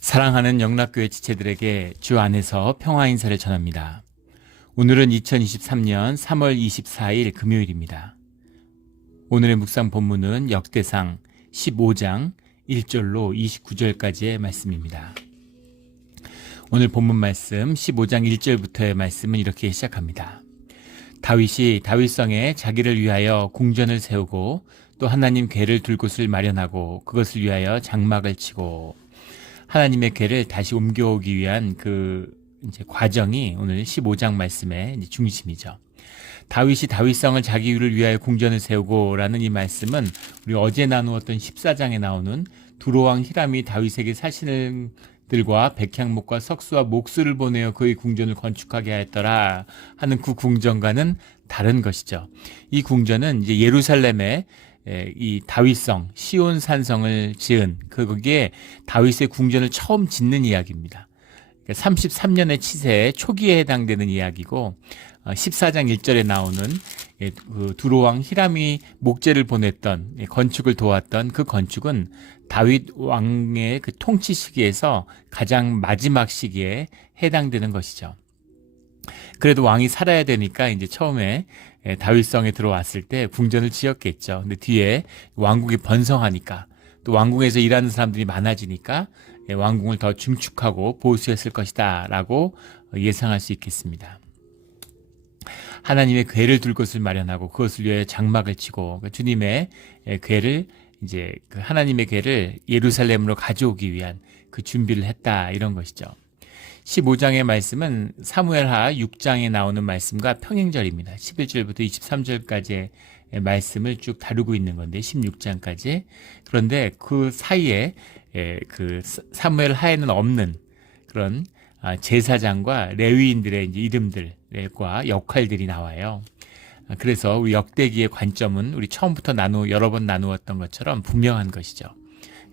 사랑하는 영락교회 지체들에게 주 안에서 평화 인사를 전합니다. 오늘은 2023년 3월 24일 금요일입니다. 오늘의 묵상 본문은 역대상 15장 1절로 29절까지의 말씀입니다. 오늘 본문 말씀 15장 1절부터의 말씀은 이렇게 시작합니다. 다윗이 다윗성에 자기를 위하여 궁전을 세우고 또 하나님 궤를 둘 곳을 마련하고 그것을 위하여 장막을 치고 하나님의 궤를 다시 옮겨오기 위한 이제 과정이 오늘 15장 말씀의 이제 중심이죠. 다윗이 다윗성을 자기를 위하여 궁전을 세우고라는 이 말씀은 우리 어제 나누었던 14장에 나오는 두로왕 히람이 다윗에게 사신들과 백향목과 석수와 목수를 보내어 그의 궁전을 건축하게 하였더라 하는 그 궁전과는 다른 것이죠. 이 궁전은 이제 예루살렘에 이 다윗성 시온 산성을 지은 거기에 다윗의 궁전을 처음 짓는 이야기입니다. 33년의 치세의 초기에 해당되는 이야기고 14장 1절에 나오는 그 두로왕 히람이 목재를 보냈던 건축을 도왔던 그 건축은 다윗 왕의 그 통치 시기에서 가장 마지막 시기에 해당되는 것이죠. 그래도 왕이 살아야 되니까 이제 처음에 다윗성에 들어왔을 때 궁전을 지었겠죠. 근데 뒤에 왕국이 번성하니까 또 왕궁에서 일하는 사람들이 많아지니까 왕궁을 더 증축하고 보수했을 것이다 라고 예상할 수 있겠습니다. 하나님의 궤를 둘 곳을 마련하고 그것을 위해 장막을 치고 주님의 궤를 이제 그 하나님의 궤를 예루살렘으로 가져오기 위한 그 준비를 했다 이런 것이죠. 15장의 말씀은 사무엘하 6장에 나오는 말씀과 평행절입니다. 11절부터 23절까지의 말씀을 쭉 다루고 있는 건데 16장까지. 그런데 그 사이에 그 사무엘하에는 없는 그런 제사장과 레위인들의 이제 이름들과 역할들이 나와요. 그래서 우리 역대기의 관점은 우리 처음부터 여러 번 나누었던 것처럼 분명한 것이죠.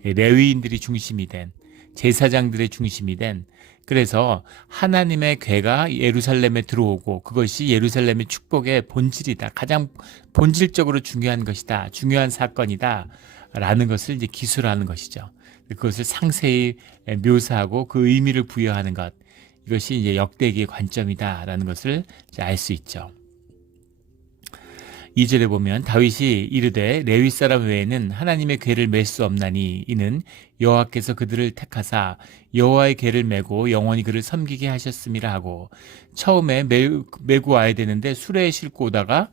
레위인들이 중심이 된, 제사장들의 중심이 된, 그래서 하나님의 궤가 예루살렘에 들어오고 그것이 예루살렘의 축복의 본질이다. 가장 본질적으로 중요한 것이다. 중요한 사건이다. 라는 것을 이제 기술하는 것이죠. 그것을 상세히 묘사하고 그 의미를 부여하는 것. 이것이 이제 역대기의 관점이다. 라는 것을 알 수 있죠. 2절에 보면 다윗이 이르되 레위 사람 외에는 하나님의 궤를 맬 수 없나니 이는 여호와께서 그들을 택하사 여호와의 궤를 메고 영원히 그를 섬기게 하셨음이라 하고 처음에 메고 와야 되는데 수레에 싣고 오다가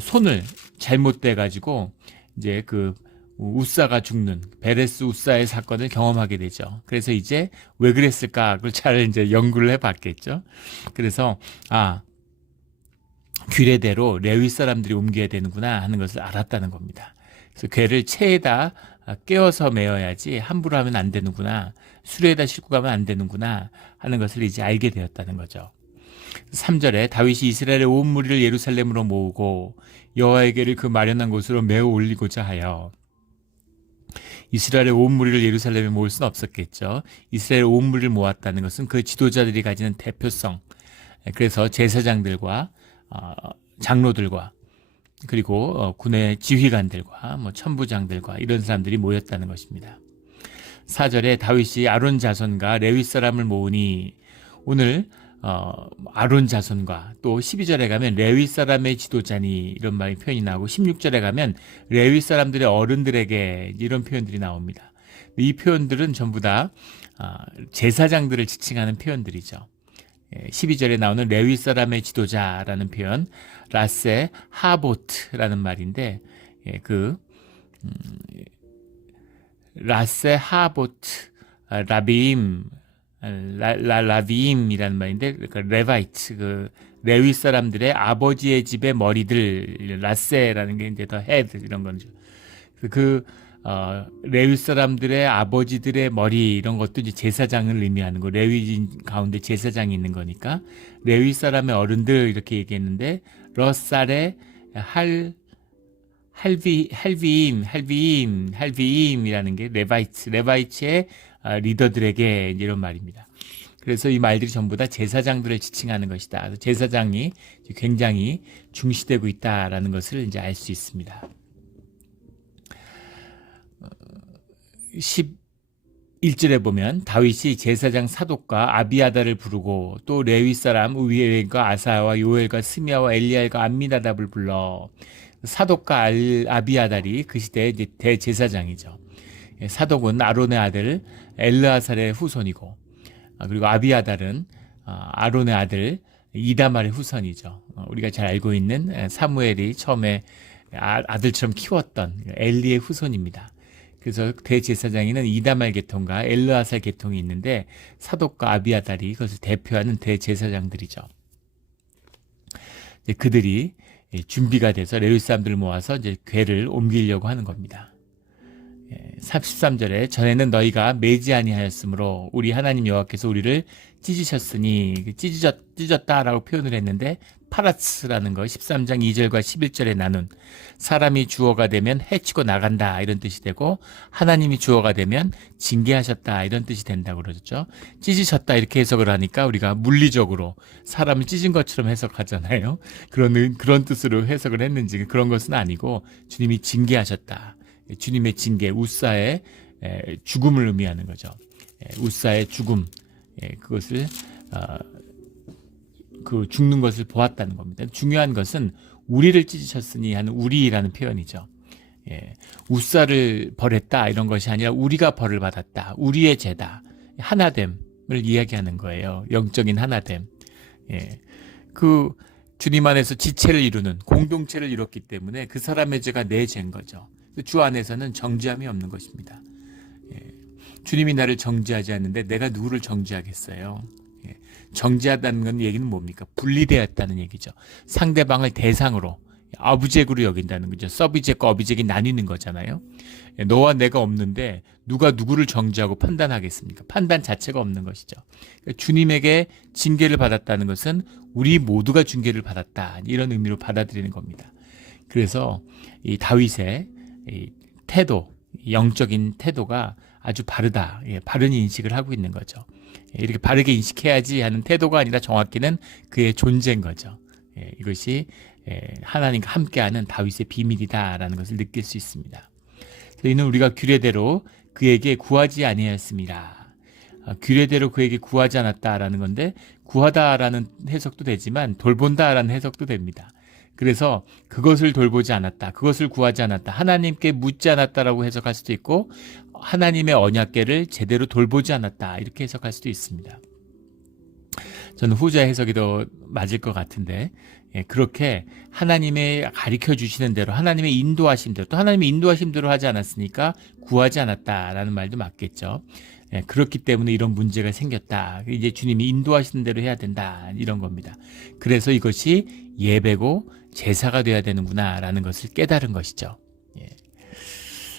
손을 잘못돼 가지고 이제 그 우사가 죽는 베레스 우사의 사건을 경험하게 되죠. 그래서 이제 왜 그랬을까 그걸 잘 이제 연구를 해봤겠죠. 그래서 규례대로 레위 사람들이 옮겨야 되는구나 하는 것을 알았다는 겁니다. 그래서 궤를 채에다 깨워서 메어야지 함부로 하면 안 되는구나. 수레에다 싣고 가면 안 되는구나 하는 것을 이제 알게 되었다는 거죠. 3절에 다윗이 이스라엘의 온 무리를 예루살렘으로 모으고 여호와의 궤를 그 마련한 곳으로 메어 올리고자 하여 이스라엘의 온 무리를 예루살렘에 모을 수는 없었겠죠. 이스라엘 온 무리를 모았다는 것은 그 지도자들이 가지는 대표성, 그래서 제사장들과 장로들과 그리고 군의 지휘관들과 천부장들과 이런 사람들이 모였다는 것입니다. 4절에 다윗이 아론 자손과 레위 사람을 모으니 오늘 아론 자손과 또 12절에 가면 레위 사람의 지도자니 이런 말이 표현이 나오고 16절에 가면 레위 사람들의 어른들에게 이런 표현들이 나옵니다. 이 표현들은 전부 다 제사장들을 지칭하는 표현들이죠. 12절에 나오는 레위 사람의 지도자라는 표현, 라세 하보트라는 말인데, 라세 하보트, 라비임이라는 말인데, 레바이트, 레위 사람들의 아버지의 집의 머리들, 라세라는 게 이제 더 헤드 이런 거죠. 레위 사람들의 아버지들의 머리 이런 것도 이제 제사장을 의미하는 거. 레위인 가운데 제사장이 있는 거니까 레위 사람의 어른들 이렇게 얘기했는데 러살의 할비임이라는 게 레바이츠의 리더들에게 이런 말입니다. 그래서 이 말들이 전부 다 제사장들을 지칭하는 것이다. 제사장이 굉장히 중시되고 있다라는 것을 이제 알 수 있습니다. 1절에 보면 다윗이 제사장 사독과 아비아다를 부르고 또 레위 사람 우리엘과 아사와 요엘과 스미야와 엘리야과 암미나답을 불러. 사독과 아비아달이 그 시대의 이제 대제사장이죠. 사독은 아론의 아들 엘르아살의 후손이고, 그리고 아비아달은 아론의 아들 이다말의 후손이죠. 우리가 잘 알고 있는 사무엘이 처음에 아들처럼 키웠던 엘리의 후손입니다. 그래서 대제사장에는 이다말 계통과 엘르아살 계통이 있는데 사독과 아비아달이 그것을 대표하는 대제사장들이죠. 그들이 준비가 돼서 레위 사람들을 모아서 이제 궤를 옮기려고 하는 겁니다. 13절에 전에는 너희가 매지 아니하였으므로 우리 하나님 여호와께서 우리를 찢으셨으니, 찢었다라고 표현을 했는데 파라츠라는 거 13장 2절과 11절에 나눈, 사람이 주어가 되면 해치고 나간다 이런 뜻이 되고, 하나님이 주어가 되면 징계하셨다 이런 뜻이 된다고 그러죠. 찢으셨다 이렇게 해석을 하니까 우리가 물리적으로 사람을 찢은 것처럼 해석하잖아요. 그런 뜻으로 해석을 했는지 그런 것은 아니고 주님이 징계하셨다. 주님의 징계, 우사의 죽음을 의미하는 거죠. 우사의 죽음, 그것을 그 죽는 것을 보았다는 겁니다. 중요한 것은 우리를 찢으셨으니 하는 우리라는 표현이죠. 우사를 벌했다 이런 것이 아니라 우리가 벌을 받았다. 우리의 죄다. 하나됨을 이야기하는 거예요. 영적인 하나됨. 그 주님 안에서 지체를 이루는 공동체를 이뤘기 때문에 그 사람의 죄가 내 죄인 거죠. 주 안에서는 정죄함이 없는 것입니다. 주님이 나를 정죄하지 않는데 내가 누구를 정죄하겠어요? 정죄하다는 건 얘기는 뭡니까? 분리되었다는 얘기죠. 상대방을 대상으로 어브젝으로 여긴다는 거죠. 서브젝과 어브젝이 나뉘는 거잖아요. 너와 내가 없는데 누가 누구를 정죄하고 판단하겠습니까? 판단 자체가 없는 것이죠. 주님에게 징계를 받았다는 것은 우리 모두가 징계를 받았다 이런 의미로 받아들이는 겁니다. 그래서 이 다윗의 이 태도, 영적인 태도가 아주 바르다, 바른 인식을 하고 있는 거죠. 이렇게 바르게 인식해야지 하는 태도가 아니라 정확히는 그의 존재인 거죠. 이것이 하나님과 함께하는 다윗의 비밀이다라는 것을 느낄 수 있습니다. 이는 우리가 규례대로 그에게 구하지 아니하였습니다. 규례대로 그에게 구하지 않았다라는 건데, 구하다라는 해석도 되지만 돌본다라는 해석도 됩니다. 그래서 그것을 돌보지 않았다, 그것을 구하지 않았다, 하나님께 묻지 않았다라고 해석할 수도 있고, 하나님의 언약궤를 제대로 돌보지 않았다 이렇게 해석할 수도 있습니다. 저는 후자 해석이 더 맞을 것 같은데, 그렇게 하나님의 가르쳐 주시는 대로, 하나님의 인도하심대로, 또 하나님의 인도하심대로 하지 않았으니까 구하지 않았다라는 말도 맞겠죠. 그렇기 때문에 이런 문제가 생겼다. 이제 주님이 인도하시는 대로 해야 된다 이런 겁니다. 그래서 이것이 예배고 제사가 돼야 되는구나라는 것을 깨달은 것이죠.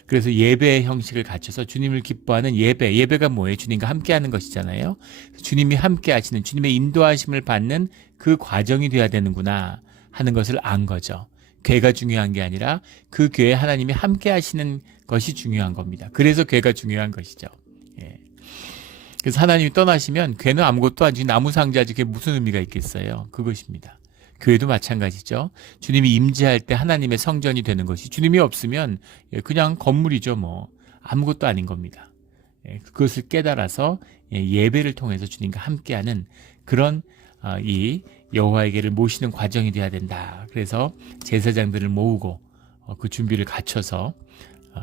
그래서 예배의 형식을 갖춰서 주님을 기뻐하는 예배가 뭐예요? 주님과 함께하는 것이잖아요. 주님이 함께하시는, 주님의 인도하심을 받는 그 과정이 돼야 되는구나 하는 것을 안 거죠. 궤가 중요한 게 아니라 그 궤에 하나님이 함께하시는 것이 중요한 겁니다. 그래서 궤가 중요한 것이죠. 그래서 하나님이 떠나시면 궤는 아무것도 아니지, 나무 상자지, 그게 무슨 의미가 있겠어요? 그것입니다. 교회도 마찬가지죠. 주님이 임재할 때 하나님의 성전이 되는 것이, 주님이 없으면 그냥 건물이죠. 뭐 아무것도 아닌 겁니다. 그것을 깨달아서 예배를 통해서 주님과 함께하는 그런 이 여호와에게를 모시는 과정이 돼야 된다. 그래서 제사장들을 모으고 그 준비를 갖춰서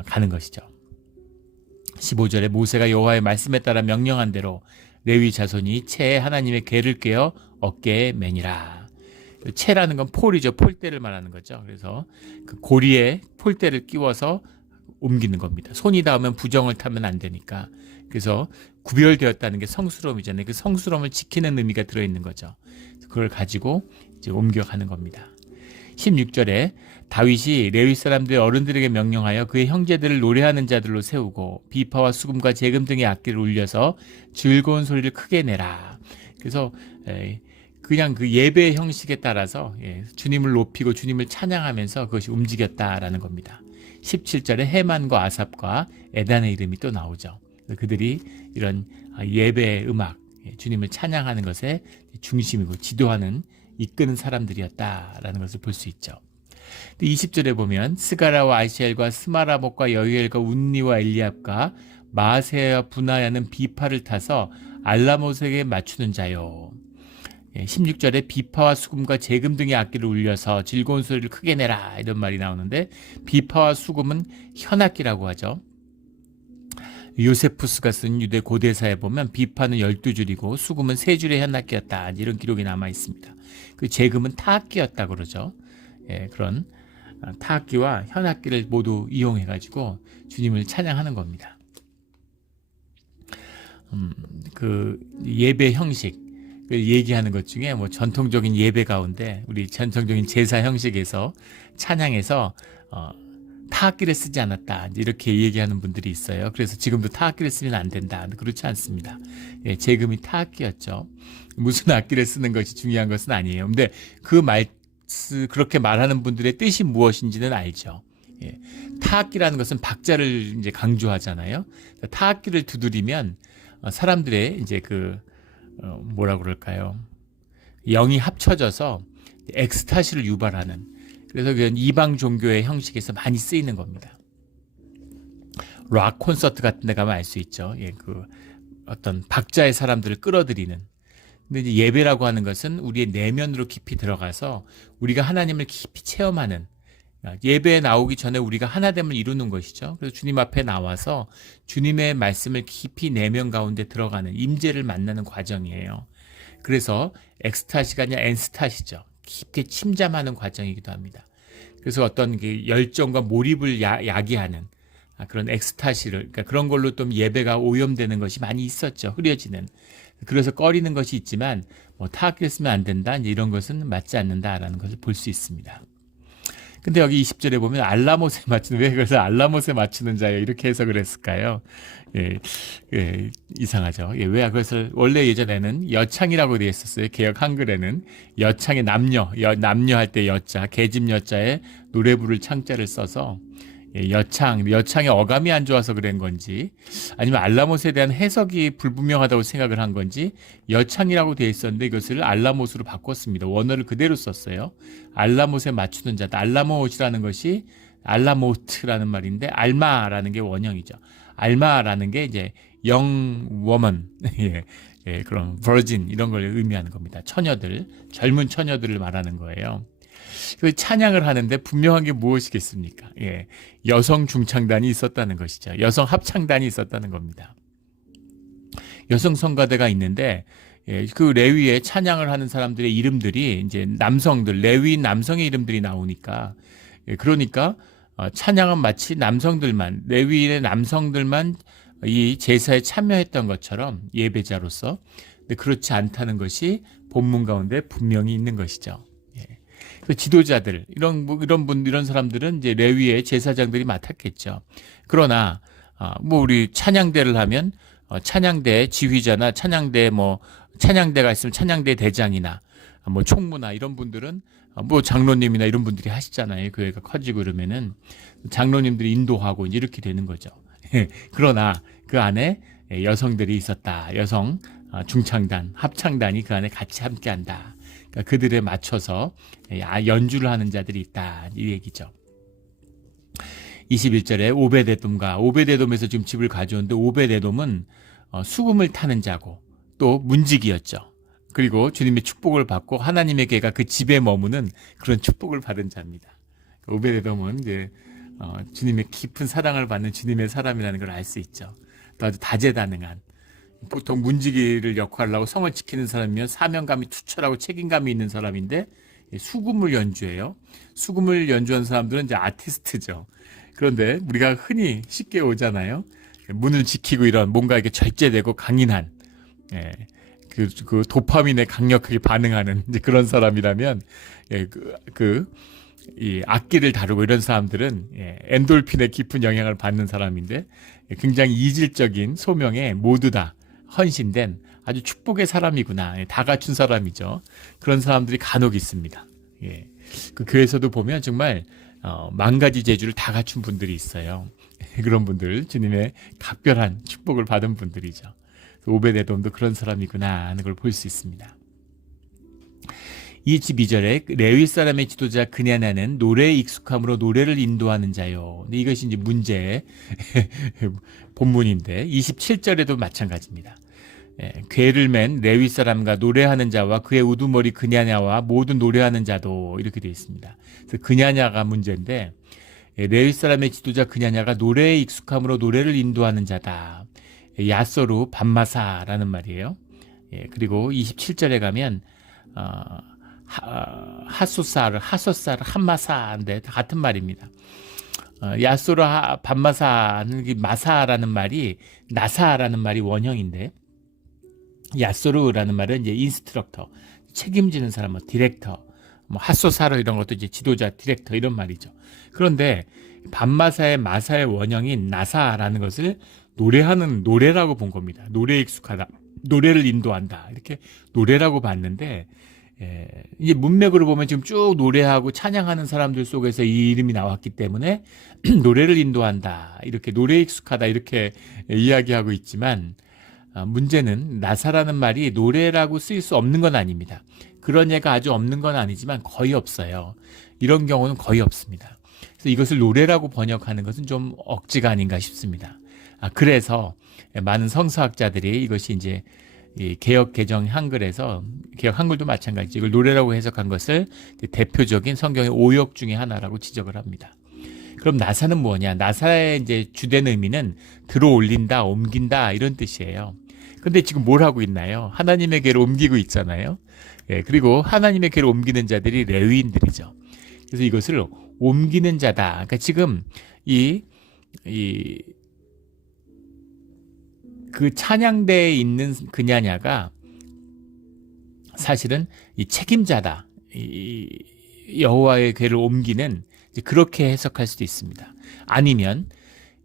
가는 것이죠. 15절에 모세가 여호와의 말씀에 따라 명령한 대로 레위 자손이 채에 하나님의 궤를 꿰어 어깨에 매니라. 채라는 건 폴이죠. 폴대를 말하는 거죠. 그래서 그 고리에 폴대를 끼워서 옮기는 겁니다. 손이 닿으면 부정을 타면 안 되니까. 그래서 구별되었다는 게 성스러움이잖아요. 그 성스러움을 지키는 의미가 들어있는 거죠. 그걸 가지고 이제 옮겨가는 겁니다. 16절에 다윗이 레위 사람들의 어른들에게 명령하여 그의 형제들을 노래하는 자들로 세우고 비파와 수금과 재금 등의 악기를 울려서 즐거운 소리를 크게 내라. 그래서 그냥 그 예배의 형식에 따라서 주님을 높이고 주님을 찬양하면서 그것이 움직였다라는 겁니다. 17절에 헤만과 아삽과 에단의 이름이 또 나오죠. 그들이 이런 예배의 음악, 주님을 찬양하는 것에 중심이고 지도하는, 이끄는 사람들이었다라는 것을 볼 수 있죠. 20절에 보면 스가라와 아시엘과 스마라복과 여유엘과 운니와 엘리압과 마아세와 분하야는 비파를 타서 알라못에게 맞추는 자요. 16절에 비파와 수금과 재금 등의 악기를 울려서 즐거운 소리를 크게 내라 이런 말이 나오는데, 비파와 수금은 현악기라고 하죠. 요세푸스가 쓴 유대 고대사에 보면 비파는 12줄이고 수금은 3줄의 현악기였다 이런 기록이 남아 있습니다. 그 재금은 타악기였다 그러죠. 그런 타악기와 현악기를 모두 이용해 가지고 주님을 찬양하는 겁니다. 그 예배 형식 얘기하는 것 중에 뭐 전통적인 예배 가운데 우리 전통적인 제사 형식에서 찬양에서 타악기를 쓰지 않았다 이렇게 얘기하는 분들이 있어요. 그래서 지금도 타악기를 쓰면 안 된다. 그렇지 않습니다. 재금이 타악기였죠. 무슨 악기를 쓰는 것이 중요한 것은 아니에요. 근데 그렇게 말하는 분들의 뜻이 무엇인지는 알죠. 타악기라는 것은 박자를 이제 강조하잖아요. 타악기를 두드리면 사람들의 이제 뭐라 그럴까요? 영이 합쳐져서 엑스타시를 유발하는, 그래서 그건 이방 종교의 형식에서 많이 쓰이는 겁니다. 락 콘서트 같은 데 가면 알 수 있죠. 어떤 박자의 사람들을 끌어들이는. 근데 이제 예배라고 하는 것은 우리의 내면으로 깊이 들어가서 우리가 하나님을 깊이 체험하는, 예배에 나오기 전에 우리가 하나됨을 이루는 것이죠. 그래서 주님 앞에 나와서 주님의 말씀을 깊이 내면 가운데 들어가는 임재를 만나는 과정이에요. 그래서 엑스타시가 아니라 엔스타시죠. 깊게 침잠하는 과정이기도 합니다. 그래서 어떤 열정과 몰입을 야기하는 그런 엑스타시를, 그러니까 그런 걸로 좀 예배가 오염되는 것이 많이 있었죠. 흐려지는. 그래서 꺼리는 것이 있지만 타악기를 쓰면 안 된다 이런 것은 맞지 않는다라는 것을 볼 수 있습니다. 근데 여기 20절에 보면 알라못에 맞추는, 왜 그래서 알라못에 맞추는 자예요 이렇게 해석을 했을까요? 이상하죠. 왜 그것을, 원래 예전에는 여창이라고 되어 있었어요. 개역 한글에는 여창의 남녀 할 때 여자, 계집 여자에 노래 부를 창자를 써서 여창의 어감이 안 좋아서 그런 건지, 아니면 알라못에 대한 해석이 불분명하다고 생각을 한 건지 여창이라고 되어 있었는데 이것을 알라못으로 바꿨습니다. 원어를 그대로 썼어요. 알라못에 맞추는 자다. 알라못이라는 것이 알라모트라는 말인데 알마라는 게 원형이죠. 알마라는 게 이제 young woman, 그런 virgin 이런 걸 의미하는 겁니다. 처녀들, 젊은 처녀들을 말하는 거예요. 그 찬양을 하는데 분명한 게 무엇이겠습니까? 여성 중창단이 있었다는 것이죠. 여성 합창단이 있었다는 겁니다. 여성 성가대가 있는데 그 레위에 찬양을 하는 사람들의 이름들이 이제 남성들, 레위인 남성의 이름들이 나오니까, 그러니까 찬양은 마치 남성들만, 레위인의 남성들만 이 제사에 참여했던 것처럼 예배자로서, 근데 그렇지 않다는 것이 본문 가운데 분명히 있는 것이죠. 지도자들, 이런 사람들은 이제 레위의 제사장들이 맡았겠죠. 그러나 우리 찬양대를 하면 찬양대 지휘자나 찬양대가 있으면 찬양대 대장이나 총무나 이런 분들은 장로님이나 이런 분들이 하시잖아요. 교회가 커지고 그러면은 장로님들이 인도하고 이렇게 되는 거죠. 그러나 그 안에 여성들이 있었다. 여성 중창단, 합창단이 그 안에 같이 함께한다. 그러니까 그들에 맞춰서 연주를 하는 자들이 있다 이 얘기죠. 21절에 오베데돔에서 지금 집을 가져오는데, 오베데돔은 수금을 타는 자고 또 문지기였죠. 그리고 주님의 축복을 받고 하나님의 개가 그 집에 머무는 그런 축복을 받은 자입니다. 오베데돔은 이제 주님의 깊은 사랑을 받는 주님의 사람이라는 걸 알 수 있죠. 또 아주 다재다능한, 보통 문지기를 역할을 하고 성을 지키는 사람이면 사명감이 투철하고 책임감이 있는 사람인데 수금을 연주해요. 수금을 연주하는 사람들은 이제 아티스트죠. 그런데 우리가 흔히 쉽게 오잖아요. 문을 지키고 이런 뭔가 이렇게 절제되고 강인한, 그 도파민에 강력하게 반응하는 이제 그런 사람이라면, 이 악기를 다루고 이런 사람들은 엔돌핀의 깊은 영향을 받는 사람인데, 굉장히 이질적인 소명에 모두 다 헌신된 아주 축복의 사람이구나, 다 갖춘 사람이죠. 그런 사람들이 간혹 있습니다. 그 교회에서도 보면 정말 만 가지 재주를 다 갖춘 분들이 있어요. 그런 분들, 주님의 각별한 축복을 받은 분들이죠. 오베데돔도 그런 사람이구나 하는 걸 볼 수 있습니다. 22절에 레위 사람의 지도자 그냐냐는 노래에 익숙함으로 노래를 인도하는 자요. 근데 이것이 이제 문제 본문인데 27절에도 마찬가지입니다. 궤를 맨 레위 사람과 노래하는 자와 그의 우두머리 그냐냐와 모든 노래하는 자도 이렇게 되어 있습니다. 그래서 그냐냐가 문제인데 레위 사람의 지도자 그냐냐가 노래에 익숙함으로 노래를 인도하는 자다. 야소루 밤마사라는 말이에요. 그리고 27절에 가면 하소사르 한마사인데 같은 말입니다. 야소루 밤마사는 마사라는 말이 나사라는 말이 원형인데 야소르라는 말은 이제 인스트럭터, 책임지는 사람, 뭐 디렉터, 뭐 핫소사르 이런 것도 이제 지도자, 디렉터 이런 말이죠. 그런데 밤마사의 마사의 원형인 나사라는 것을 노래하는 노래라고 본 겁니다. 노래에 익숙하다, 노래를 인도한다 이렇게 노래라고 봤는데 이제 문맥으로 보면 지금 쭉 노래하고 찬양하는 사람들 속에서 이 이름이 나왔기 때문에 노래를 인도한다 이렇게 노래에 익숙하다 이렇게 이야기하고 있지만. 문제는 나사라는 말이 노래라고 쓰일 수 없는 건 아닙니다. 그런 예가 아주 없는 건 아니지만 거의 없어요. 이런 경우는 거의 없습니다. 그래서 이것을 노래라고 번역하는 것은 좀 억지가 아닌가 싶습니다. 그래서 많은 성서학자들이 이것이 이제 개역 개정 한글에서 개역 한글도 마찬가지죠. 이걸 노래라고 해석한 것을 대표적인 성경의 오역 중에 하나라고 지적을 합니다. 그럼 나사는 뭐냐? 나사의 이제 주된 의미는 들어 올린다, 옮긴다 이런 뜻이에요. 근데 지금 뭘 하고 있나요? 하나님의 궤를 옮기고 있잖아요. 그리고 하나님의 궤를 옮기는 자들이 레위인들이죠. 그래서 이것을 옮기는 자다. 그러니까 지금 그 찬양대에 있는 그냐냐가 사실은 이 책임자다. 여호와의 궤를 옮기는 그렇게 해석할 수도 있습니다. 아니면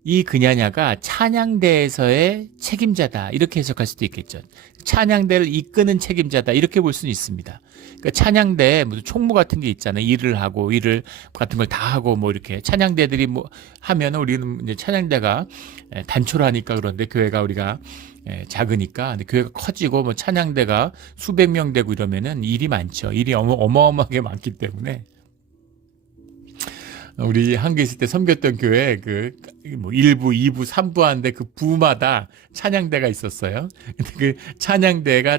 이 그냐냐가 찬양대에서의 책임자다 이렇게 해석할 수도 있겠죠. 찬양대를 이끄는 책임자다 이렇게 볼 수는 있습니다. 그러니까 찬양대에 무슨 총무 같은 게 있잖아요. 일을 하고 일을 같은 걸 다 하고 뭐 이렇게 찬양대들이 뭐 하면은 우리는 이제 찬양대가 단촐하니까 그런데 교회가 우리가 작으니까 근데 교회가 커지고 뭐 찬양대가 수백 명 되고 이러면은 일이 많죠. 일이 어마어마하게 많기 때문에. 우리 한국에 있을 때 섬겼던 교회 뭐 1부, 2부, 3부 하는데 그 부마다 찬양대가 있었어요. 근데 그 찬양대가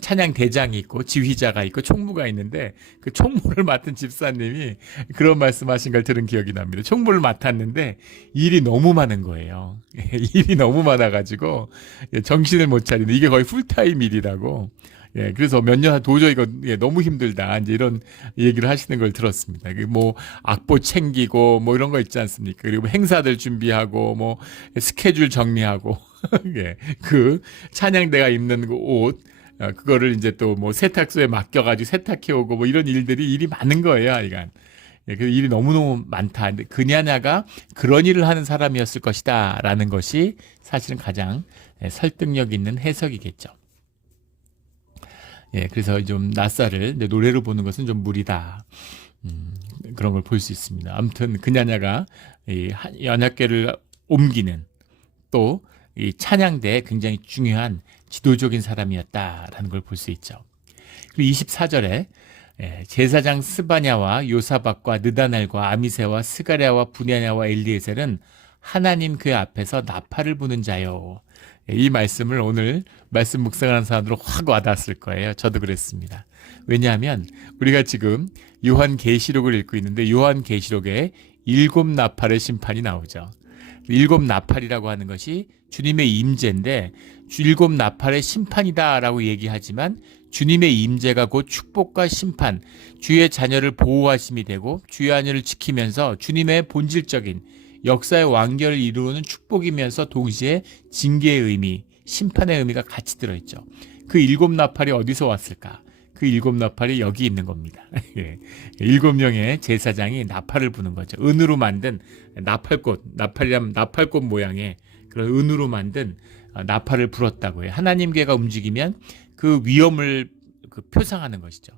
찬양대장이 있고 지휘자가 있고 총무가 있는데 그 총무를 맡은 집사님이 그런 말씀하신 걸 들은 기억이 납니다. 총무를 맡았는데 일이 너무 많은 거예요. 일이 너무 많아가지고 정신을 못 차리는 이게 거의 풀타임 일이라고. 그래서 몇 년 도저히 이거 너무 힘들다. 이제 이런 얘기를 하시는 걸 들었습니다. 뭐 악보 챙기고 뭐 이런 거 있지 않습니까? 그리고 행사들 준비하고 뭐 스케줄 정리하고 그 찬양대가 입는 그 옷 그거를 이제 또 뭐 세탁소에 맡겨가지고 세탁해 오고 뭐 이런 일이 많은 거예요, 이간. 그 일이 너무너무 많다. 근데 그냐냐가 그런 일을 하는 사람이었을 것이다라는 것이 사실은 가장 설득력 있는 해석이겠죠. 그래서 좀 낯살을 노래로 보는 것은 좀 무리다. 그런 걸 볼 수 있습니다. 아무튼 그냐냐가 이 연합궤를 옮기는 또 이 찬양대에 굉장히 중요한 지도적인 사람이었다라는 걸 볼 수 있죠. 그리고 24절에 제사장 스바냐와 요사박과 느다넬과 아미세와 스가랴와 분야냐와 엘리에셀은 하나님 궤 앞에서 나팔을 부는 자요. 이 말씀을 오늘 말씀 묵상하는 사람들은 확 와닿았을 거예요. 저도 그랬습니다. 왜냐하면 우리가 지금 요한계시록을 읽고 있는데 요한계시록에 7 나팔의 심판이 나오죠. 7 나팔이라고 하는 것이 주님의 임재인데 7 나팔의 심판이다라고 얘기하지만 주님의 임재가 곧 축복과 심판, 주의 자녀를 보호하심이 되고 주의 자녀를 지키면서 주님의 본질적인 역사의 완결을 이루는 축복이면서 동시에 징계의 의미, 심판의 의미가 같이 들어있죠. 그 7 나팔이 어디서 왔을까? 그 7 나팔이 여기 있는 겁니다. 7명의 제사장이 나팔을 부는 거죠. 은으로 만든 나팔꽃, 나팔이라면 나팔꽃 모양의 그런 은으로 만든 나팔을 불었다고 해요. 하나님께가 움직이면 그 위엄을 표상하는 것이죠.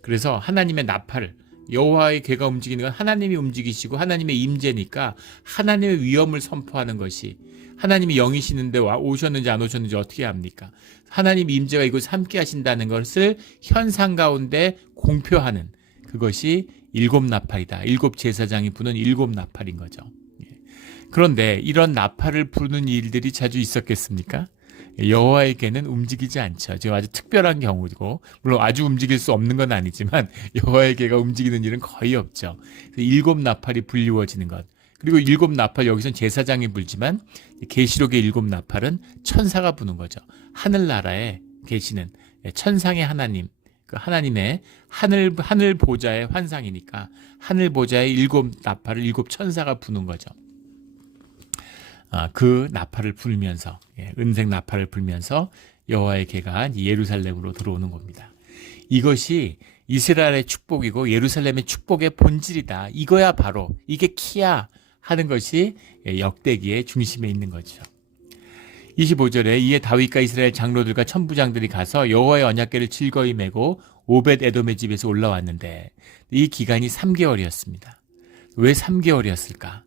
그래서 하나님의 나팔을 여호와의 궤가 움직이는 건 하나님이 움직이시고 하나님의 임재니까 하나님의 위엄을 선포하는 것이, 하나님이 영이시는데 오셨는지 안 오셨는지 어떻게 압니까? 하나님 임재가 이곳에 함께 하신다는 것을 현상 가운데 공표하는 그것이 일곱 나팔이다. 일곱 제사장이 부는 일곱 나팔인 거죠. 그런데 이런 나팔을 부는 일들이 자주 있었겠습니까? 여호와에게는 움직이지 않죠. 지금 아주 특별한 경우고, 물론 아주 움직일 수 없는 건 아니지만 여호와에게가 움직이는 일은 거의 없죠. 일곱 나팔이 불리워지는 것. 그리고 일곱 나팔, 여기서는 제사장이 불지만 계시록의 일곱 나팔은 천사가 부는 거죠. 하늘나라에 계시는 천상의 하나님, 그 하나님의 하늘 보좌의 환상이니까 하늘 보좌의 일곱 나팔을 일곱 천사가 부는 거죠. 그 나팔을 불면서, 은색 나팔을 불면서 여호와의 궤가 예루살렘으로 들어오는 겁니다. 이것이 이스라엘의 축복이고 예루살렘의 축복의 본질이다. 이거야 바로, 이게 키야 하는 것이 역대기의 중심에 있는 거죠. 25절에 이에 다윗과 이스라엘 장로들과 천부장들이 가서 여호와의 언약궤를 즐거이 메고 오벳 에돔의 집에서 올라왔는데 이 기간이 3개월이었습니다. 왜 3개월이었을까?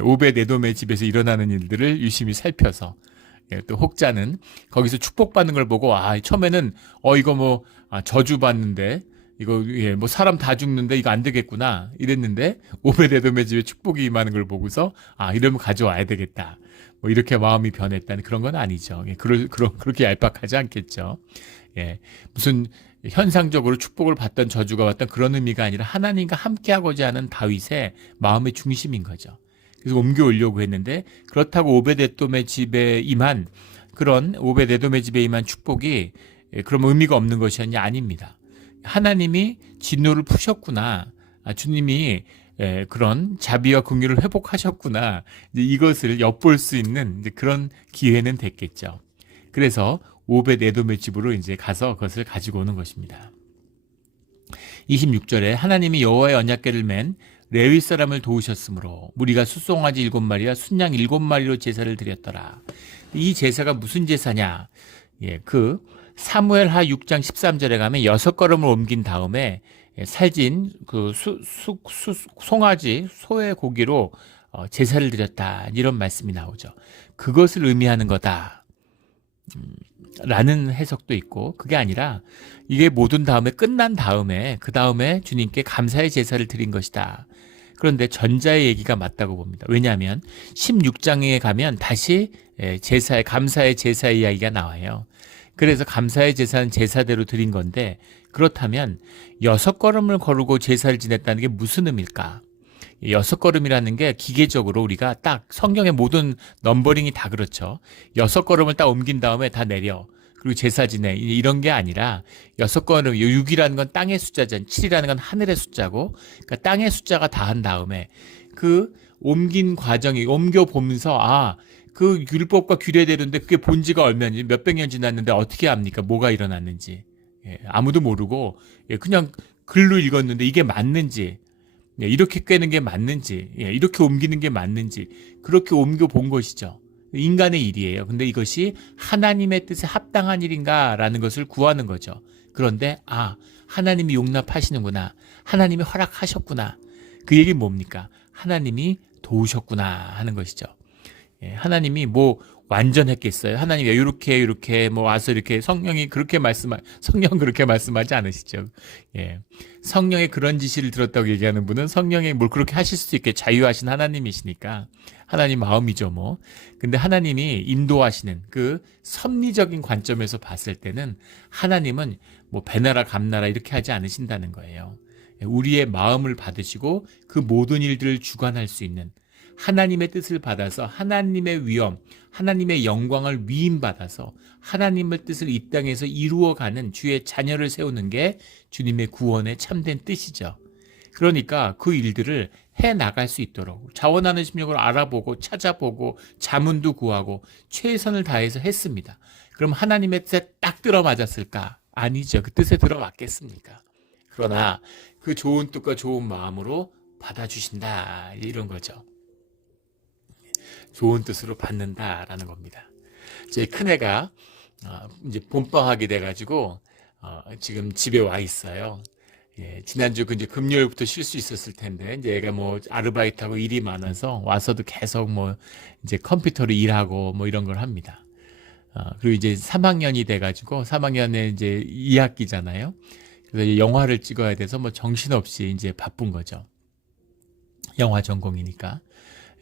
오벳 에돔의 집에서 일어나는 일들을 유심히 살펴서, 또 혹자는 거기서 축복받는 걸 보고 처음에는 이거 저주 받는데 이거 뭐 사람 다 죽는데 이거 안 되겠구나 이랬는데 오벳 에돔의 집에 축복이 임하는 걸 보고서 이러면 가져와야 되겠다, 뭐 이렇게 마음이 변했다는 그런 건 아니죠. 그렇게 얄팍하지 않겠죠. 무슨 현상적으로 축복을 받던 저주가 왔던 그런 의미가 아니라 하나님과 함께하고자 하는 다윗의 마음의 중심인 거죠. 그래서 옮겨오려고 했는데, 그렇다고 오벳 에돔의 집에 임한 축복이 그럼 의미가 없는 것이었냐? 아닙니다. 하나님이 진노를 푸셨구나, 주님이 그런 자비와 긍휼을 회복하셨구나, 이것을 엿볼 수 있는 그런 기회는 됐겠죠. 그래서 오벳 에돔의 집으로 이제 가서 그것을 가지고 오는 것입니다. 26절에 하나님이 여호와의 언약궤를 맨 레위 사람을 도우셨으므로 무리가 숫송아지 7마리와 순양 7마리로 제사를 드렸더라. 이 제사가 무슨 제사냐? 그 사무엘하 6장 13절에 가면 6걸음을 옮긴 다음에 살진 그 송아지 소의 고기로 제사를 드렸다, 이런 말씀이 나오죠. 그것을 의미하는 거다 라는 해석도 있고, 그게 아니라 이게 모든 다음에 끝난 다음에 그 다음에 주님께 감사의 제사를 드린 것이다. 그런데 전자의 얘기가 맞다고 봅니다. 왜냐하면 16장에 가면 다시 감사의 제사 이야기가 나와요. 그래서 감사의 제사는 제사대로 드린 건데, 그렇다면 6걸음을 거르고 제사를 지냈다는 게 무슨 의미일까? 6걸음이라는 게 기계적으로 우리가 딱 성경의 모든 넘버링이 다 그렇죠. 6걸음을 딱 옮긴 다음에 다 내려, 그리고 제사 지내, 이런 게 아니라 6걸음, 6이라는 건 땅의 숫자잖아요. 7이라는 건 하늘의 숫자고, 그러니까 땅의 숫자가 다 한 다음에 그 옮긴 과정이 옮겨보면서 그 율법과 규례대로인데 그게 본지가 얼마인지, 몇백 년 지났는데 어떻게 압니까? 뭐가 일어났는지. 아무도 모르고 그냥 글로 읽었는데 이게 맞는지, 이렇게 꿰는 게 맞는지, 이렇게 옮기는 게 맞는지, 그렇게 옮겨 본 것이죠. 인간의 일이에요. 근데 이것이 하나님의 뜻에 합당한 일인가라는 것을 구하는 거죠. 그런데 하나님이 용납하시는구나, 하나님이 허락하셨구나, 그 얘기는 뭡니까? 하나님이 도우셨구나 하는 것이죠. 하나님이 뭐 완전했겠어요? 하나님이 이렇게 와서 이렇게 성령 그렇게 말씀하지 않으시죠. 성령의 그런 지시를 들었다고 얘기하는 분은 성령이 뭘 그렇게 하실 수도 있게 자유하신 하나님이시니까 하나님 마음이죠, 뭐. 근데 하나님이 인도하시는 그 섭리적인 관점에서 봤을 때는 하나님은 뭐 배나라 감나라 이렇게 하지 않으신다는 거예요. 우리의 마음을 받으시고 그 모든 일들을 주관할 수 있는 하나님의 뜻을 받아서 하나님의 위엄, 하나님의 영광을 위임받아서 하나님의 뜻을 이 땅에서 이루어가는 주의 자녀를 세우는 게 주님의 구원의 참된 뜻이죠. 그러니까 그 일들을 해나갈 수 있도록 자원하는 심령을 알아보고 찾아보고 자문도 구하고 최선을 다해서 했습니다. 그럼 하나님의 뜻에 딱 들어맞았을까? 아니죠. 그 뜻에 들어맞겠습니까? 그러나 그 좋은 뜻과 좋은 마음으로 받아주신다, 이런 거죠. 좋은 뜻으로 받는다라는 겁니다. 제 큰애가 이제 봄방학이 돼가지고 지금 집에 와 있어요. 예, 지난주 이제 금요일부터 쉴 수 있었을 텐데, 이제 애가 뭐 아르바이트하고 일이 많아서 와서도 계속 뭐 이제 컴퓨터로 일하고 뭐 이런 걸 합니다. 그리고 이제 3학년이 돼가지고 3학년에 이제 2학기잖아요. 그래서 영화를 찍어야 돼서 뭐 정신없이 이제 바쁜 거죠. 영화 전공이니까.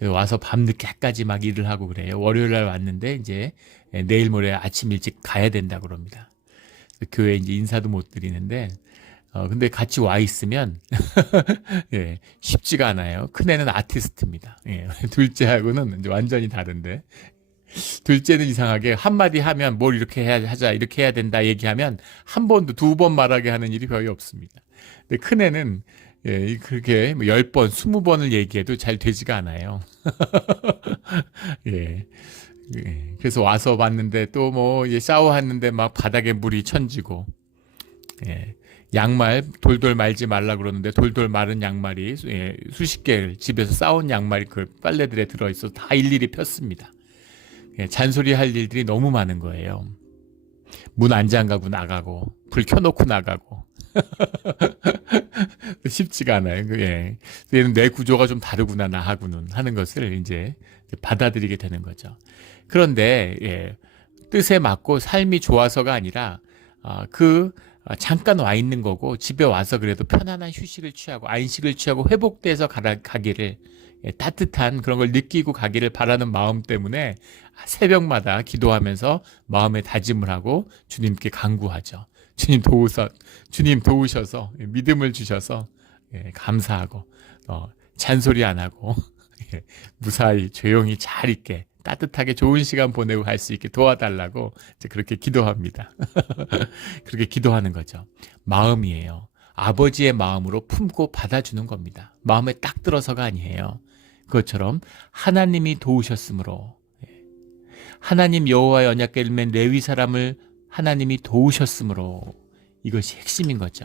와서 밤늦게까지 막 일을 하고 그래요. 월요일 날 왔는데 이제 내일 모레 아침 일찍 가야 된다 그럽니다. 교회에 이제 인사도 못 드리는데, 근데 같이 와 있으면, 예, 쉽지가 않아요. 큰애는 아티스트입니다. 예, 둘째하고는 이제 완전히 다른데, 둘째는 이상하게 한마디 하면 뭘 이렇게 하자, 이렇게 해야 된다 얘기하면 한 번도 2번 말하게 하는 일이 거의 없습니다. 근데 큰애는, 예, 그렇게 10번, 20번을 얘기해도 잘 되지가 않아요. 예. 예. 그래서 와서 봤는데 또 뭐 샤워했는데 막 바닥에 물이 천지고, 예. 양말 돌돌 말지 말라 그러는데 돌돌 마른 양말이 수십 개 집에서 싸온 양말이 그 빨래들에 들어있어 다 일일이 폈습니다. 잔소리 할 일들이 너무 많은 거예요. 문 안 잠가고 나가고 불 켜놓고 나가고 쉽지가 않아요. 예. 얘는 내 구조가 좀 다르구나 나하고는 하는 것을 이제 받아들이게 되는 거죠. 그런데 뜻에 맞고 삶이 좋아서가 아니라 잠깐 와 있는 거고 집에 와서 그래도 편안한 휴식을 취하고 안식을 취하고 회복돼서 가기를 따뜻한 그런 걸 느끼고 가기를 바라는 마음 때문에 새벽마다 기도하면서 마음의 다짐을 하고 주님께 간구하죠. 주님 도우셔서 믿음을 주셔서 감사하고 잔소리 안 하고 무사히 조용히 잘 있게 따뜻하게 좋은 시간 보내고 갈 수 있게 도와달라고 이제 그렇게 기도합니다. 그렇게 기도하는 거죠. 마음이에요. 아버지의 마음으로 품고 받아주는 겁니다. 마음에 딱 들어서가 아니에요. 그것처럼 하나님이 도우셨으므로, 하나님 여호와의 언약궤를 맨 레위 사람을 하나님이 도우셨으므로, 이것이 핵심인 거죠.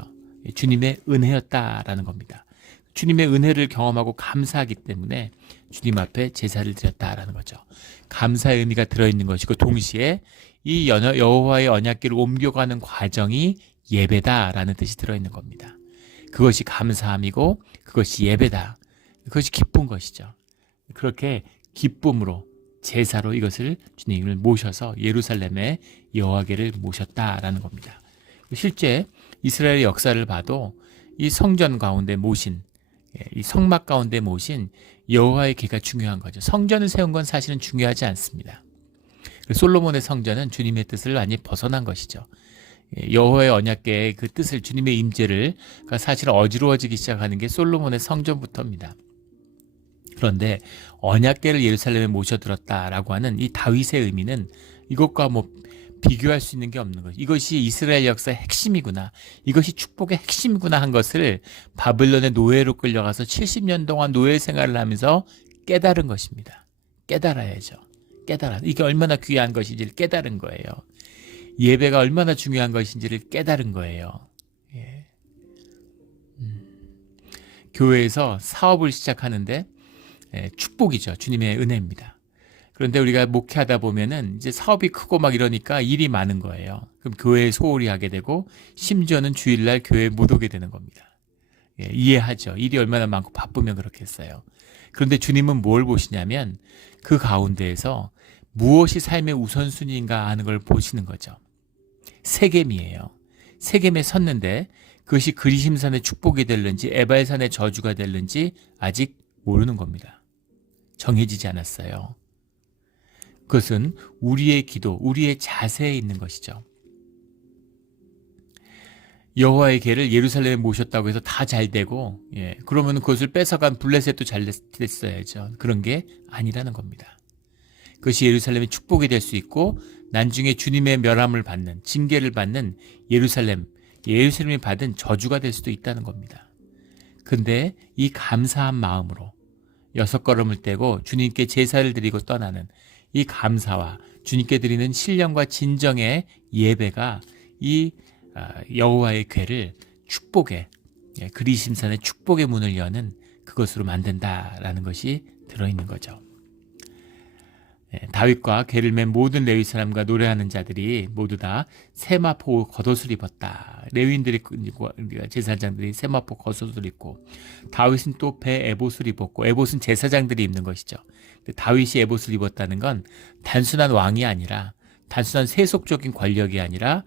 주님의 은혜였다라는 겁니다. 주님의 은혜를 경험하고 감사하기 때문에 주님 앞에 제사를 드렸다라는 거죠. 감사의 의미가 들어있는 것이고 동시에 이 여호와의 언약궤를 옮겨가는 과정이 예배다라는 뜻이 들어있는 겁니다. 그것이 감사함이고 그것이 예배다. 그것이 기쁜 것이죠. 그렇게 기쁨으로 제사로 이것을 주님을 모셔서 예루살렘에 여호와궤를 모셨다라는 겁니다. 실제 이스라엘의 역사를 봐도 이 성전 가운데 모신, 이 성막 가운데 모신 여호와의 궤가 중요한 거죠. 성전을 세운 건 사실은 중요하지 않습니다. 솔로몬의 성전은 주님의 뜻을 완전히 벗어난 것이죠. 여호와의 언약궤의 그 뜻을, 주님의 임재를 사실 어지러워지기 시작하는 게 솔로몬의 성전부터입니다. 그런데 언약궤를 예루살렘에 모셔들었다라고 하는 이 다윗의 의미는 이것과 뭐 비교할 수 있는 게 없는 거죠. 이것이 이스라엘 역사의 핵심이구나, 이것이 축복의 핵심이구나 한 것을 바벨론의 노예로 끌려가서 70년 동안 노예 생활을 하면서 깨달은 것입니다. 깨달아야죠. 이게 얼마나 귀한 것인지를 깨달은 거예요. 예배가 얼마나 중요한 것인지를 깨달은 거예요. 예. 교회에서 사업을 시작하는데 축복이죠. 주님의 은혜입니다. 그런데 우리가 목회하다 보면은 이제 사업이 크고 막 이러니까 일이 많은 거예요. 그럼 교회에 소홀히 하게 되고 심지어는 주일날 교회에 못 오게 되는 겁니다. 이해하죠. 일이 얼마나 많고 바쁘면 그렇겠어요. 그런데 주님은 뭘 보시냐면 그 가운데에서 무엇이 삶의 우선순위인가 하는 걸 보시는 거죠. 세겜이에요. 세겜에 섰는데 그것이 그리심산의 축복이 될는지 에발산의 저주가 될는지 아직 모르는 겁니다. 정해지지 않았어요. 그것은 우리의 기도, 우리의 자세에 있는 것이죠. 여호와의 궤를 예루살렘에 모셨다고 해서 다 잘 되고, 그러면 그것을 뺏어간 블레셋도 잘 됐어야죠. 그런 게 아니라는 겁니다. 그것이 예루살렘의 축복이 될 수 있고 나중에 주님의 멸함을 받는, 징계를 받는 예루살렘이 받은 저주가 될 수도 있다는 겁니다. 근데 이 감사한 마음으로 6걸음을 떼고 주님께 제사를 드리고 떠나는 이 감사와 주님께 드리는 신령과 진정의 예배가 이 여호와의 궤를 축복의, 그리심산의 축복의 문을 여는 그것으로 만든다라는 것이 들어있는 거죠. 다윗과 궤를 맨 모든 레위 사람과 노래하는 자들이 모두 다 세마포 겉옷을 입었다. 레위인들이 제사장들이 세마포 겉옷을 입고 다윗은 또 배 에봇을 입었고 에봇은 제사장들이 입는 것이죠. 다윗이 에봇을 입었다는 건 단순한 왕이 아니라 단순한 세속적인 권력이 아니라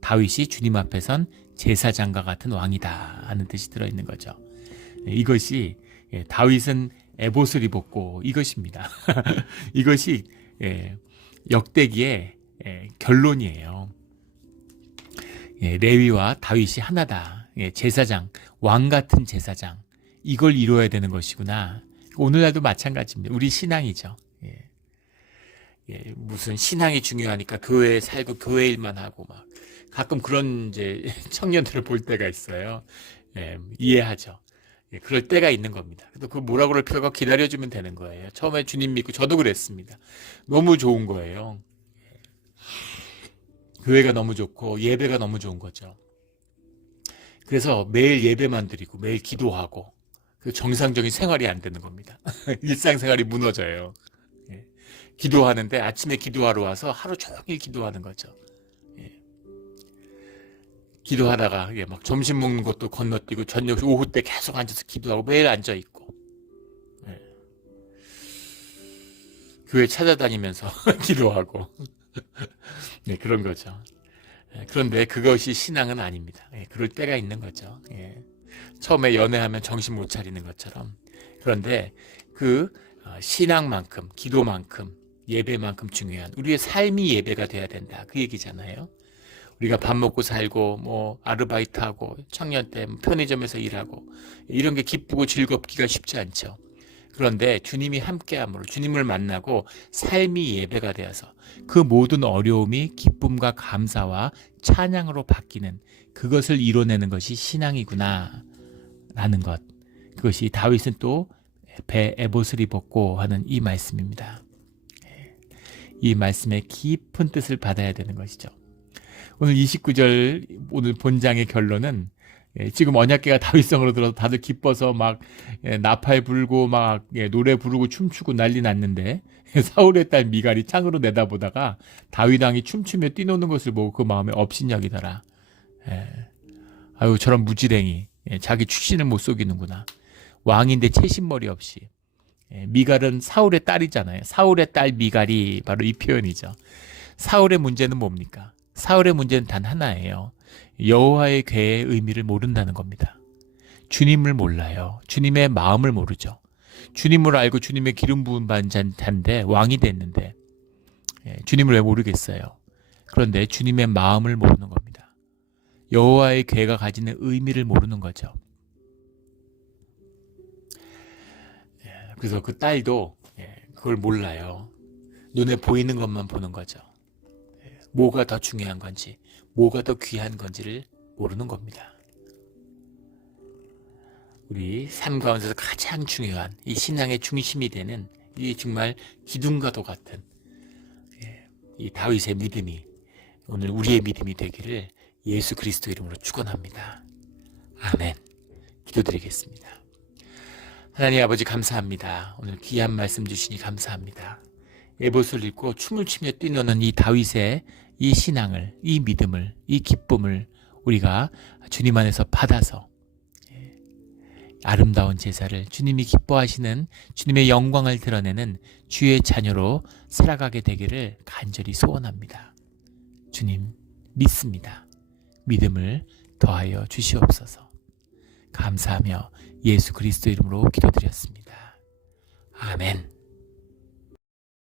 다윗이 주님 앞에선 제사장과 같은 왕이다 하는 뜻이 들어있는 거죠. 이것이 다윗은 에봇을 입었고 이것입니다. 이것이 역대기의 결론이에요. 레위와 다윗이 하나다. 제사장, 왕 같은 제사장, 이걸 이루어야 되는 것이구나. 오늘날도 마찬가지입니다. 우리 신앙이죠. 무슨 신앙이 중요하니까 교회에 살고 교회 일만 하고 막 가끔 그런 이제 청년들을 볼 때가 있어요. 이해하죠. 그럴 때가 있는 겁니다. 그래도 그 뭐라 그럴 필요가 기다려주면 되는 거예요. 처음에 주님 믿고 저도 그랬습니다. 너무 좋은 거예요. 교회가 너무 좋고 예배가 너무 좋은 거죠. 그래서 매일 예배만 드리고 매일 기도하고 그 정상적인 생활이 안 되는 겁니다. 일상생활이 무너져요. 기도하는데 아침에 기도하러 와서 하루 종일 기도하는 거죠. 기도하다가 막 점심 먹는 것도 건너뛰고 저녁 오후 때 계속 앉아서 기도하고 매일 앉아 있고 교회 찾아다니면서 기도하고 그런 거죠. 그런데 그것이 신앙은 아닙니다. 그럴 때가 있는 거죠. 처음에 연애하면 정신 못 차리는 것처럼. 그런데 그 신앙만큼 기도만큼 예배만큼 중요한 우리의 삶이 예배가 돼야 된다. 그 얘기잖아요. 우리가 밥 먹고 살고 뭐 아르바이트하고 청년 때 편의점에서 일하고 이런 게 기쁘고 즐겁기가 쉽지 않죠. 그런데 주님이 함께함으로 주님을 만나고 삶이 예배가 되어서 그 모든 어려움이 기쁨과 감사와 찬양으로 바뀌는 그것을 이뤄내는 것이 신앙이구나 라는 것. 그것이 다윗은 또 배 에봇을 입었고 하는 이 말씀입니다. 이 말씀의 깊은 뜻을 받아야 되는 것이죠. 오늘 29절 오늘 본장의 결론은 지금 언약궤가 다윗성으로 들어서 다들 기뻐서 막 나팔 불고 막 노래 부르고 춤추고 난리 났는데 사울의 딸 미갈이 창으로 내다보다가 다윗 왕이 춤추며 뛰노는 것을 보고 그 마음에 업신여기더라. 아유 저런 무지랭이 자기 출신을 못 속이는구나. 왕인데 채신머리 없이. 미갈은 사울의 딸이잖아요. 사울의 딸 미갈이 바로 이 표현이죠. 사울의 문제는 뭡니까? 사울의 문제는 단 하나예요. 여호와의 궤의 의미를 모른다는 겁니다. 주님을 몰라요. 주님의 마음을 모르죠. 주님을 알고 주님의 기름 부은 자인데 왕이 됐는데 주님을 왜 모르겠어요? 그런데 주님의 마음을 모르는 겁니다. 여호와의 궤가 가지는 의미를 모르는 거죠. 그래서 그 딸도 그걸 몰라요. 눈에 보이는 것만 보는 거죠. 뭐가 더 중요한 건지, 뭐가 더 귀한 건지를 모르는 겁니다. 우리 삶 가운데서 가장 중요한 이 신앙의 중심이 되는 이 정말 기둥과도 같은 이 다윗의 믿음이 오늘 우리의 믿음이 되기를 예수 그리스도 이름으로 축원합니다. 아멘. 기도드리겠습니다. 하나님 아버지 감사합니다. 오늘 귀한 말씀 주시니 감사합니다. 에봇을 입고 춤을 추며 뛰노는 이 다윗의 이 신앙을, 이 믿음을, 이 기쁨을 우리가 주님 안에서 받아서 아름다운 제사를 주님이 기뻐하시는 주님의 영광을 드러내는 주의 자녀로 살아가게 되기를 간절히 소원합니다. 주님 믿습니다. 믿음을 더하여 주시옵소서. 감사하며 예수 그리스도 이름으로 기도드렸습니다. 아멘.